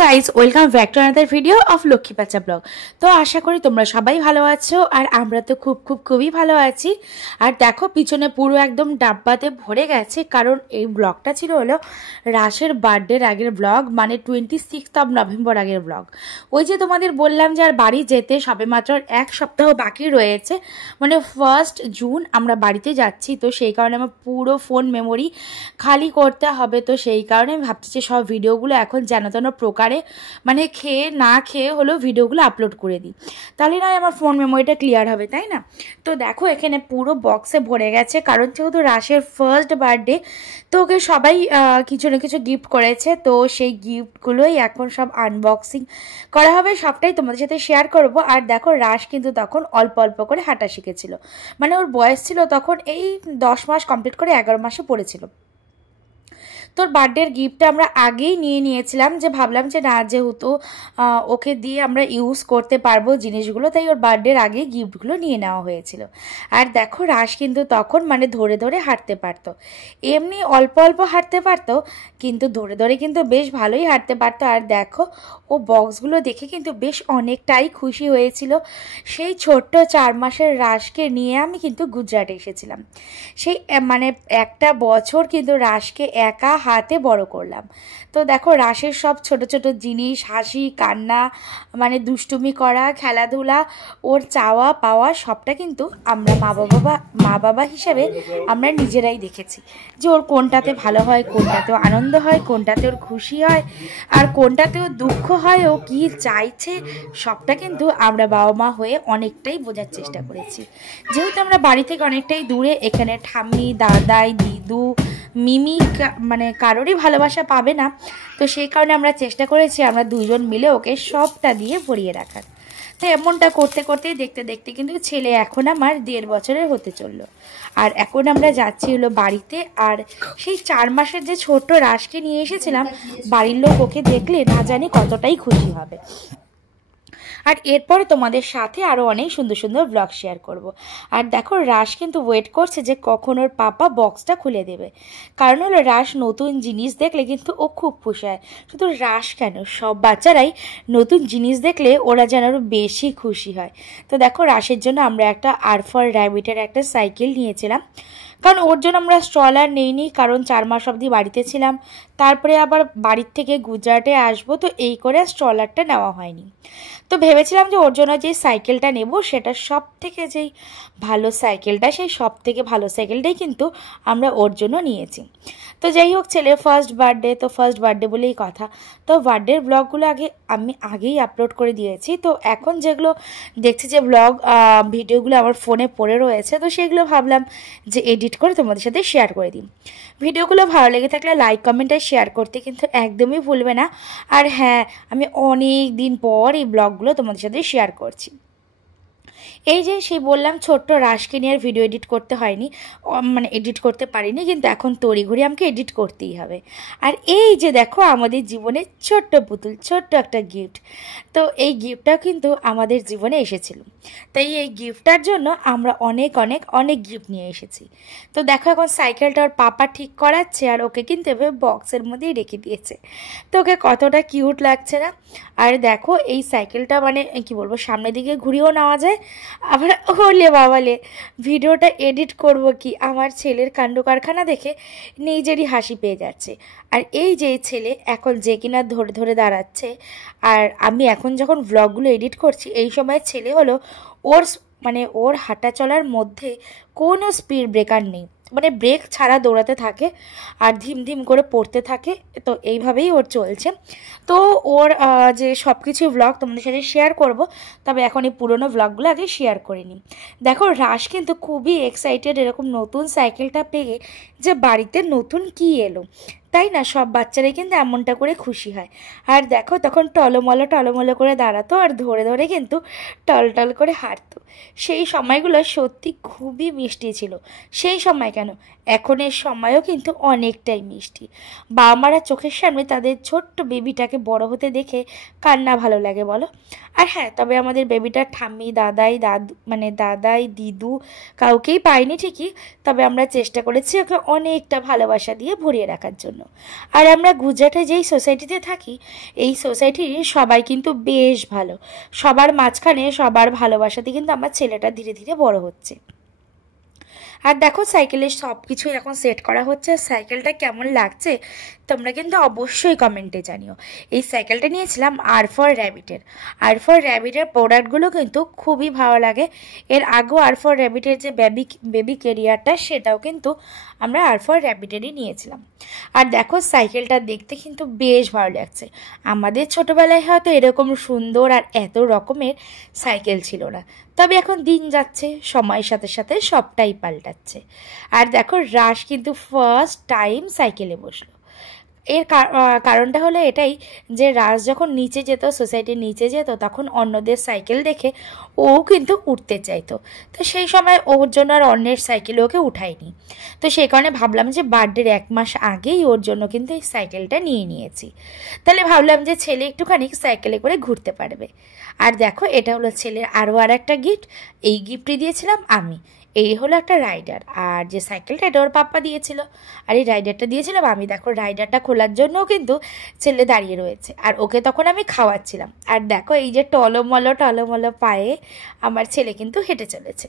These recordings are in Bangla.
Guys welcome back to another video of Lakshmi বাচ্চা ব্লগ। তো আশা করি তোমরা সবাই ভালো আছো আর আমরা তো খুবই ভালো আছি। আর দেখো পিছনে পুরো একদম ডাব্বাতে ভরে গেছে, কারণ এই ব্লগটা ছিল হলো রাশের বার্থডের আগের ব্লগ, মানে 26 নভেম্বর আগের ব্লগ। ওই যে তোমাদের বললাম যে আর বাড়ি যেতে সবে মাত্র এক সপ্তাহ বাকি রয়েছে, মানে 1 জুন আমরা বাড়িতে যাচ্ছি। তো সেই কারণে আমার পুরো ফোন মেমোরি খালি করতে হবে। তো সেই কারণে আমি ভাবছি যে সব ভিডিওগুলো এখন যেন তেন প্রকারে মানে খেয়ে না খেয়ে হলেও ভিডিওগুলো আপলোড করে দিই, তাহলে না আমার ফোন মেমোরিটা ক্লিয়ার হবে, তাই না? তো দেখো এখানে পুরো বক্সে ভরে গেছে, কারণ যেহেতু রাশের ফার্স্ট বার্থডে, তো ওকে সবাই কিছু না কিছু গিফট করেছে। তো সেই গিফটগুলোই এখন সব আনবক্সিং করা হবে, সবটাই তোমাদের সাথে শেয়ার করব। আর দেখো রাশ কিন্তু তখন অল্প অল্প করে হাঁটা শিখেছিল, মানে ওর বয়স ছিল তখন এই 10 মাস কমপ্লিট করে 11 মাসে পড়েছিল। তোর বার্থডের গিফটটা আমরা আগেই নিয়েছিলাম, যে ভাবলাম যে না, যেহেতু ওকে দিয়ে আমরা ইউজ করতে পারবো জিনিসগুলো, তাই ওর বার্থডের আগে গিফটগুলো নিয়ে নেওয়া হয়েছিল। আর দেখো রাশ কিন্তু তখন মানে ধরে ধরে হাঁটতে পারতো, এমনি অল্প অল্প হাঁটতে পারতো, কিন্তু ধরে ধরে কিন্তু বেশ ভালোই হাঁটতে পারতো। আর দেখো ও বক্সগুলো দেখে কিন্তু বেশ অনেকটাই খুশি হয়েছিল। সেই ছোট্ট 4 মাসের রাশকে নিয়ে আমি কিন্তু গুজরাটে এসেছিলাম। সেই মানে একটা বছর কিন্তু রাশকে একা হাতে বড় করলাম। তো দেখো রাশের সব ছোট ছোট জিনিস, হাসি কান্না, মানে দুষ্টুমি করা, খেলাধুলা, ওর চাওয়া পাওয়া সবটা কিন্তু আমরা মা বাবা হিসেবে আমরা নিজেরাই দেখেছি, যে ওর কোনটাতে ভালো হয়, কোনটাতেও আনন্দ হয়, কোনটাতে ওর খুশি হয়, আর কোনটাতেও দুঃখ হয়, ও কি চাইছে সবটা কিন্তু আমরা বাবা মা হয়ে অনেকটাই বোঝার চেষ্টা করেছি। যেহেতু আমরা বাড়ি থেকে অনেকটাই দূরে, এখানে ঠাম্মি, দাদাই, দিদু, মিমি মানে কারোরই ভালোবাসা পাবে না। তো সেই কারণে আমরা চেষ্টা করেছি আমরা দুজন মিলে ওকে সবটা দিয়ে ভরিয়ে রাখার। তো এমনটা করতে করতেই দেখতে দেখতে কিন্তু ছেলে এখন আমার 1.5 বছরের হতে চললো। আর এখন আমরা যাচ্ছি হলো বাড়িতে। আর সেই 4 মাসের যে ছোট্ট রাশকে নিয়ে এসেছিলাম, বাড়ির লোক ওকে দেখলে না জানি কতটাই খুশি হবে। আর এরপরে তোমাদের সাথে আরও অনেক সুন্দর সুন্দর ব্লগ শেয়ার করব। আর দেখো রাশ কিন্তু ওয়েট করছে যে কখন ওর পাপা বক্সটা খুলে দেবে, কারণ হলো রাশ নতুন জিনিস দেখলে কিন্তু ও খুব খুশি হয়। শুধু রাশ কেন, সব বাচ্চারাই নতুন জিনিস দেখলে ওরা যেন আরও বেশি খুশি হয়। তো দেখো রাশের জন্য আমরা একটা আর4 র্যাবিটের একটা সাইকেল নিয়েছিলাম, কারণ ওর জন্য আমরা স্ট্রলার নেইনি, কারণ 4 মাস অবধি বাড়িতে ছিলাম, তারপরে আবার বাড়ির থেকে গুজরাটে আসবো, তো এই করে স্ট্রলারটা নেওয়া হয়নি। তো ভেবেছিলাম যে ওর জন্য যে সাইকেলটা নেব সেটা সব থেকে যেই ভালো সাইকেলটা, সেই সব থেকে ভালো সাইকেলটাই কিন্তু আমরা ওর জন্য নিয়েছি। তো যাই হোক, ছেলের ফার্স্ট বার্থডে, তো ফার্স্ট বার্থডে বলেই কথা। তো বার্থডের ব্লগগুলো আমি আগেই আপলোড করে দিয়েছি। তো এখন যেগুলো দেখছি যে ব্লগ ভিডিওগুলো আমার ফোনে পড়ে রয়েছে, তো সেগুলো ভাবলাম যে এডিট করে তোমাদের সাথে শেয়ার করে দিই। ভিডিওগুলো ভালো লেগে থাকলে লাইক কমেন্ট আর শেয়ার করতে কিন্তু একদমই ভুলবে না। আর হ্যাঁ, আমি অনেক দিন পর এই ব্লগগুলো তোমাদের সাথে শেয়ার করছি। এই যে সেই বললাম ছোট্ট রাশকে নিয়ে আর ভিডিও এডিট করতে হয়নি, মানে এডিট করতে পারিনি, কিন্তু এখন তড়িঘড়ি আমাকে এডিট করতেই হবে। আর এই যে দেখো আমাদের জীবনে ছোট্ট পুতুল, ছোট্ট একটা গিফট। তো এই গিফটটা কিন্তু আমাদের জীবনে এসেছিল, তাই এই গিফটটার জন্য আমরা অনেক গিফট নিয়ে এসেছি। তো দেখো এখন সাইকেলটা ওর পাপা ঠিক করাচ্ছে, আর ওকে কিন্তু এভাবে বক্সের মধ্যেই রেখে দিয়েছে। তো ওকে কতটা কিউট লাগছে না? আর দেখো এই সাইকেলটা মানে কি বলবো, সামনের দিকে ঘুরিয়েও নেওয়া যায়। আবার ওলে বাবালে, ভিডিওটা এডিট করব কি, আমার ছেলের কাণ্ড কারখানা দেখে নিজেরই হাসি পেয়ে যাচ্ছে। আর এই যে ছেলে এখন যে কিনা ধরে ধরে দাঁড়াচ্ছে, আর আমি এখন যখন ব্লগগুলো এডিট করছি এই সময় ছেলে হলো ওর হাঁটা চলার মধ্যে কোনো স্পিড ব্রেকার নেই, মানে ব্রেক ছাড়া দৌড়াতে থাকে আর ধিম করে পড়তে থাকে। তো এইভাবেই ওর চলছে। তো ওর যে সব কিছু ব্লগ তোমাদের সাথে শেয়ার করব, তবে এখন এই পুরোনো ব্লগগুলো আগে শেয়ার করে নিই। দেখো রাশ কিন্তু খুবই এক্সাইটেড এরকম নতুন সাইকেলটা পেয়ে, যে বাড়িতে নতুন কি এলো, তাই না? সব বাচ্চারাই কিন্তু এমনটা করে খুশি হয়। আর দেখো তখন টলমলো করে দাঁড়াতো, আর ধরে ধরে কিন্তু টল করে হাঁটতো। সেই সময়গুলো সত্যি খুবই মিষ্টি ছিল। সেই সময় কেন, এখনের সময়ও কিন্তু অনেকটাই মিষ্টি। বাবা মারা চোখের সামনে তাদের ছোট্ট বেবিটাকে বড় হতে দেখে কার না ভালো লাগে বলো? আর হ্যাঁ, তবে আমাদের বেবিটার ঠাম্মি, দাদাই, দিদু কাউকেই পাইনি ঠিকই, তবে আমরা চেষ্টা করেছি ওকে অনেকটা ভালোবাসা দিয়ে ভরিয়ে রাখার জন্য। জন্য। আর আমরা গুজরাটে যেই সোসাইটিতে থাকি, এই সোসাইটির সবাই কিন্তু বেশ ভালো, সবার মাঝখানে সবার ভালোবাসাতে কিন্তু আমার ছেলেটা ধীরে ধীরে বড় হচ্ছে। আর দেখো সাইকেলের সব কিছুই এখন সেট করা হচ্ছে। সাইকেলটা কেমন লাগছে তোমরা কিন্তু অবশ্যই কমেন্টে জানিও। এই সাইকেলটা নিয়েছিলাম R4 Rabbit-এর। R4 Rabbit-এর প্রোডাক্টগুলো কিন্তু খুবই ভালো লাগে। এর আগেও R4 Rabbit-এর যে বেবি ক্যারিয়ারটা, সেটাও কিন্তু আমরা R4 Rabbit-এরই নিয়েছিলাম। আর দেখো সাইকেলটা দেখতে কিন্তু বেশ ভালো লাগছে। আমাদের ছোটবেলায় হয়তো এরকম সুন্দর আর এত রকমের সাইকেল ছিল না, তবে এখন দিন যাচ্ছে, সময়ের সাথে সাথে সবটাই পাল্টাচ্ছে। আর দেখো রাশ কিন্তু ফার্স্ট টাইম সাইকেলে বসলো। এর কারণটা হলো এটাই যে রাজ যখন নিচে যেত, সোসাইটির নিচে যেত, তখন অন্যদের সাইকেল দেখে ও কিন্তু উঠতে চাইতো। তো সেই সময় ওর জন্য আর অন্যের সাইকেলে ওকে উঠায়নি। তো সেই কারণে ভাবলাম যে বার্থডের 1 মাস আগেই ওর জন্য কিন্তু এই সাইকেলটা নিয়ে নিয়েছি। তাহলে ভাবলাম যে ছেলে একটুখানি সাইকেলে করে ঘুরতে পারবে। আর দেখো এটা হলো ছেলের আরও আর একটা গিফট। এই গিফটটি দিয়েছিলাম আমি। এই হলো একটা রাইডার, আর যে সাইকেলটা এটা ওর পাপ্পা দিয়েছিল, আর এই রাইডারটা দিয়েছিলাম আমি। দেখো রাইডারটা খোলার জন্যও কিন্তু ছেলে দাঁড়িয়ে রয়েছে, আর ওকে তখন আমি খাওয়াচ্ছিলাম। আর দেখো এই যে টলমলো পায়ে আমার ছেলে কিন্তু হেঁটে চলেছে।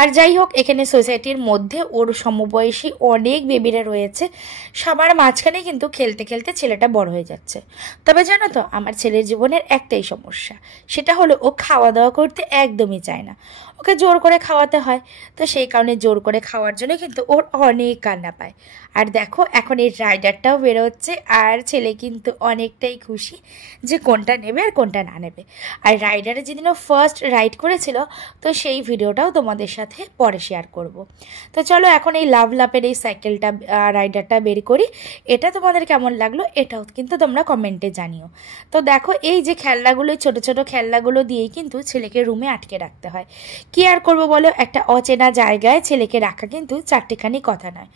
আর যাই হোক, এখানে সোসাইটির মধ্যে ওর সমবয়সী অনেক বেবিরা রয়েছে। সবার মাঝখানে কিন্তু খেলতে খেলতে ছেলেটা বড় হয়ে যাচ্ছে। তবে জানো তো, আমার ছেলের জীবনের একটাই সমস্যা, সেটা হলো ও খাওয়া দাওয়া করতে একদমই চায় না। ওকে জোর করে খাওয়াতে হয়। তো সেই কারণে জোর করে খাওয়ার জন্য কিন্তু ওর অনেক কান্না পায়। আর দেখো এখন এই রাইডারটাও বেরোচ্ছে, আর ছেলে কিন্তু অনেকটাই খুশি যে কোনটা নেবে আর কোনটা না নেবে। আর রাইডারে যেদিন ও ফার্স্ট রাইড করেছিল, তো সেই ভিডিওটাও তোমাদের সাথে পরে শেয়ার করব। তো চলো এখন এই লাভ লাপের এই সাইকেলটা রাইডারটা বের করি। এটা তোমাদের কেমন লাগলো এটাও কিন্তু তোমরা কমেন্টে জানিও। তো দেখো এই যে খেলনাগুলো, ছোট ছোট খেলনাগুলো দিয়েই কিন্তু ছেলেকে রুমে আটকে রাখতে হয়। কি আর করবো বলো, একটা অচেনা জায়গায় ছেলেকে রাখা কিন্তু চারটেখানি কথা নয়।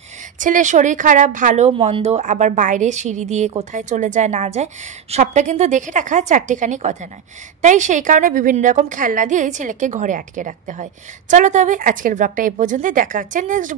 ছেলের শরীর খারাপ, ভালো মন্দ, আবার বাইরে সিঁড়ি দিয়ে কোথায় চলে যায় না যায়, সবটা কিন্তু দেখে রাখা চারটেখানি কথা নয়। তাই সেই কারণে বিভিন্ন রকম খেলনা দিয়েই ছেলেকে ঘরে আটকে রাখতে হয়। চলো তবে আজকের ব্লগটা এই পর্যন্তই, দেখা হচ্ছে নেক্সট